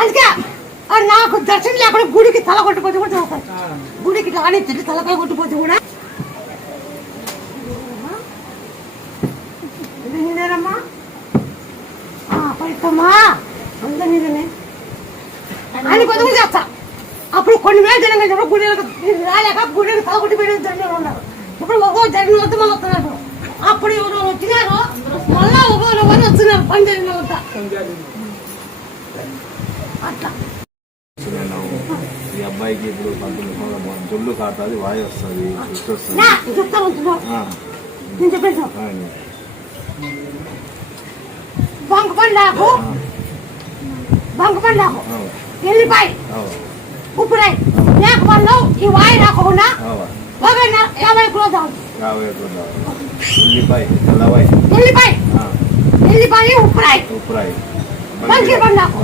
అందుకే నాకు దర్శనం లేకుండా గుడికి తల కొట్టిపోతే కూడా చదువుతాను. గుడికి రాని తిరిగి తలకాయ కొట్టిపోతే కూడా నేనేనమ్మా పైకమ్మా అంత నీదనే అని కొద్దిగా చేస్తా. అప్పుడు కొన్ని వేలు జనంగా గుడి రాలేక గుడికి తల కొట్టిపోయిన జనం ఉన్నారు. ఇప్పుడు ఒక్కో జరిగిన వద్ద మళ్ళీ వస్తున్నారు. అప్పుడు ఎవరు వచ్చినారు మళ్ళా ఒక్కొక్కరు వస్తున్నారు పని జరిగిన వద్ద అట్లా. ఈ అబ్బాయికి ఇప్పుడు జొల్లు కాటుంది, వాయు వస్తుంది, నేను చెప్పేసి బంకపండాకు ఎల్లిపాయ ఉప్పురాయి లేకపోతే ఈ వాయి రాకుండా 50 కిలోలు ఎల్లిపాయ ఉప్పురాయి బంకి పండాకు